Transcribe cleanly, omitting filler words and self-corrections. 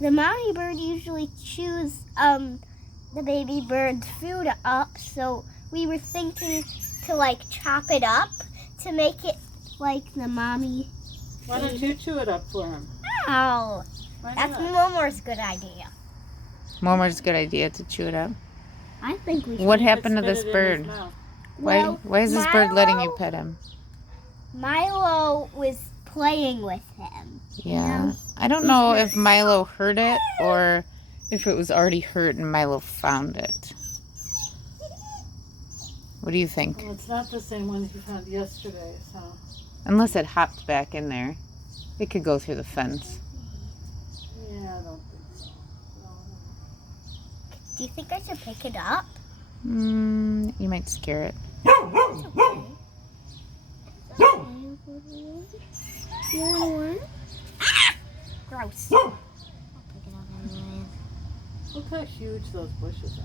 the mommy bird usually chews the baby bird's food up, so we were thinking to like chop it up to make it like the mommy. Why don't you chew it up for him? Oh, Why that's not? Momo's good idea. Momo's a good idea to chew it up. I think we should. What He could happened to spit this it in his bird? mouth. Why is this bird letting you pet him? Milo was playing with him. Yeah. I don't know if Milo heard it or if it was already hurt and Milo found it. What do you think? Well, it's not the same one you found yesterday, so. Unless it hopped back in there. It could go through the fence. Yeah, I don't think so. No. Do you think I should pick it up? You might scare it. You want one? Gross. I'll pick it up anyway. Look how huge those bushes are.